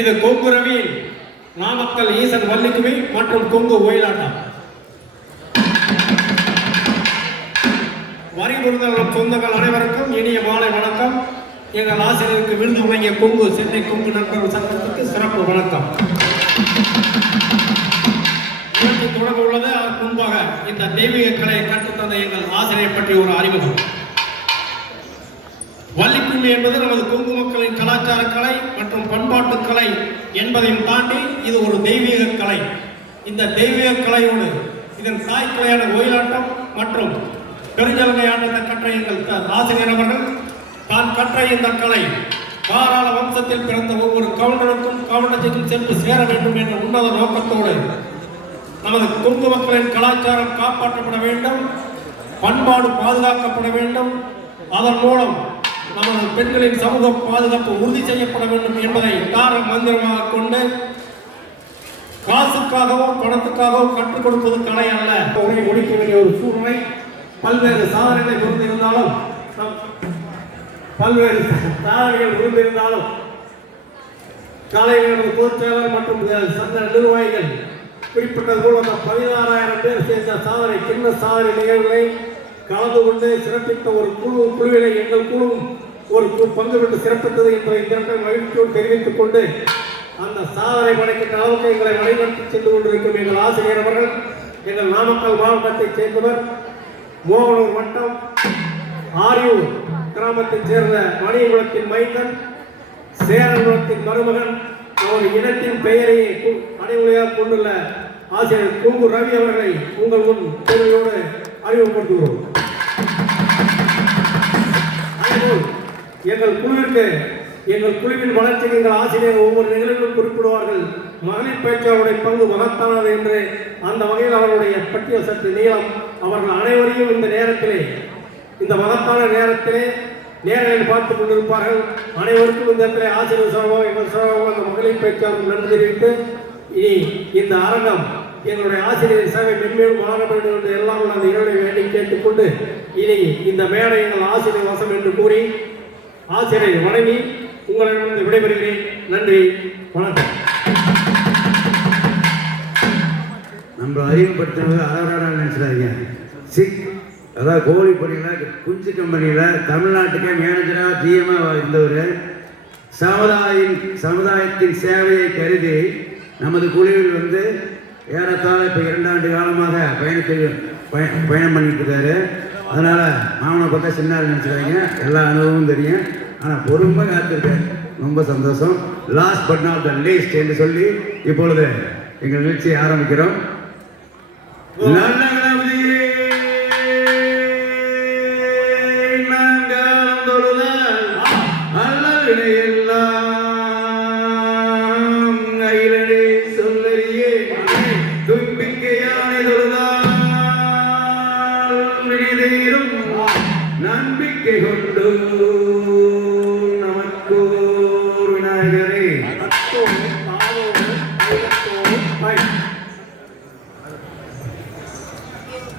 இது கொங்கு ரவி நாமக்கல் ஈசன் வள்ளிக்குவி மற்றும் கொங்கு ஒயிலாட்டம். வரி விருந்தகம் சொந்தங்கள் அனைவருக்கும் இனிய மாலை வணக்கம். எங்கள் ஆசிரியருக்கு விருது வழங்கிய கொங்கு சென்னை கொங்கு நண்பர்கள் சங்கத்துக்கு சிறப்பு வணக்கம். தொடங்க உள்ளது. அதற்கு முன்பாக இந்த தெய்வீக கலையை கற்றுத்தந்த எங்கள் ஆசிரியர் பற்றி ஒரு அறிமுகம். வள்ளிக்கும்மி என்பது நமது கொங்கு மக்களின் கலாச்சார கலை மற்றும் பண்பாட்டு கலை என்பதையும் தாண்டி இது ஒரு தெய்வீக கலை. இந்த தெய்வீக கலையோடு இதன் தாய் கலையான ஒயிலாட்டம் மற்றும் பெருஞ்சலங்கை ஆட்டத்தை கற்ற எங்கள் த- ஆசிரியர் அவர்கள் தான் கற்ற இந்த கலை. பாராள வம்சத்தில் பிறந்த ஒவ்வொரு கவுண்டருக்கும் கவுண்டத்தையும் சென்று சேர வேண்டும் என்ற உன்னத நோக்கத்தோடு நமது கொங்கு மக்களின் கலாச்சாரம் காப்பாற்றப்பட வேண்டும் பண்பாடு பாதுகாக்கப்பட வேண்டும். அதன் மூலம் நமது பெண்களின் சமூக பாதுகாப்பு உறுதி செய்யப்பட வேண்டும் என்பதை தார மந்திரமாக கொண்டு காசுக்காகவோ பணத்துக்காகவும் கற்றுக் கொடுப்பது கலை அல்ல. உரை ஒழிக்க வேண்டிய ஒரு சூழ்நிலை பல்வேறு சாதனைகளை புரிந்திருந்தாலும் பல்வேறு சாதனைகள் புரிந்திருந்தாலும் கலைஞர்கள் பொதுச்செயலர் மற்றும் சந்த நிர்வாகிகள் குறிப்பிட்டது போல் அந்த பதினாறாயிரம் பேர் சேர்ந்த சாதனை சின்ன சாதனை நிகழ்வுகளை கலந்து கொண்டு சிறப்பித்த ஒரு குழு குழுவினை எங்கள் குழுவும் ஒரு பங்கு கொண்டு சிறப்பித்தது என்பதை இந்த மகிழ்ச்சியோடு தெரிவித்துக் கொண்டு அந்த சாதனை படைக்கின்ற அளவுக்கு எங்களை வழிநடத்தி சென்று கொண்டிருக்கும் எங்கள் ஆசிரியர் அவர்கள் எங்கள் நாமக்கல் மாவட்டத்தைச் சேர்ந்தவர் மோகனூர் வட்டம் ஆரியூர் கிராமத்தைச் சேர்ந்த மணியகுலத்தின் மைந்தன் சேரகுலத்தின் மருமகன் அவர் இனத்தின் பெயரையே கு- அடைமொழியாக கொண்டுள்ள ஆசிரியர் கூங்கு ரவி அவர்களை உங்கள் முன் பெருமையோடு அறிமுகப்படுத்துகிறோம். எங்கள் குழுவிற்கு எங்கள் குழுவின் வளர்ச்சி எங்கள் ஆசிரியர் ஒவ்வொரு நிகழ்விலும் குறிப்பிடுவார்கள். மகளிர் பேச்சாளருடைய பங்கு மகத்தானது என்று அந்த வகையில் அவருடைய பட்டியல் சற்று நீளம் அவர்கள் அனைவரையும் இந்த நேரத்திலே இந்த மகத்தான நேரத்திலே நேரில் பார்த்துக் கொண்டிருப்பார்கள். அனைவருக்கும் இந்த இடத்திலே ஆசிரியர் சார்பாக எங்கள் சார்பாக அந்த மகளிர் பேச்சாளர் நன்றி தெரிவித்து இனி இந்த அரங்கம் எங்களுடைய ஆசிரியர் சேவை மென்மேலும் வளர வேண்டும் என்று எல்லாம் அந்த இரவை வேண்டி கேட்டுக்கொண்டு இனி இந்த மேடை எங்கள் ஆசிரியர் வசம் என்று கூறி ஆசிரியரை வணங்கி உங்களிடமிருந்து விடைபெறுகிறேன். நன்றி. வணக்கம். நம்ம அறிமுகப்படுத்துறது அறவராட நினைச்சிடாதீங்க. சிக். அதாவது கோழி பணியில் குஞ்சு கம்பெனியில் தமிழ்நாட்டுக்கே மேனேஜராக ஜிஎம்மாக இருந்தவர். சமுதாயம் சமுதாயத்தின் சேவையை கருதி நமது குழுவில் வந்து ஏறத்தாழ இப்போ இரண்டாண்டு காலமாக பயணத்தை பயணம் பண்ணிட்டு இருக்காரு. அதனால் மாமனை பார்த்தா சின்ன ஆள் எல்லா அனுபவமும் தெரியும். ஆனால் பொறுமை காத்திருக்கேன் ரொம்ப சந்தோஷம். Last but not the least என்று சொல்லி இப்பொழுது எங்கள் நிகழ்ச்சியை ஆரம்பிக்கிறோம். நல்ல கணபதியே, ನಂಬಿಕೆ ಹೊಂದು ನಮಕ್ಕೂ ವಿನಾಯಕರೇ.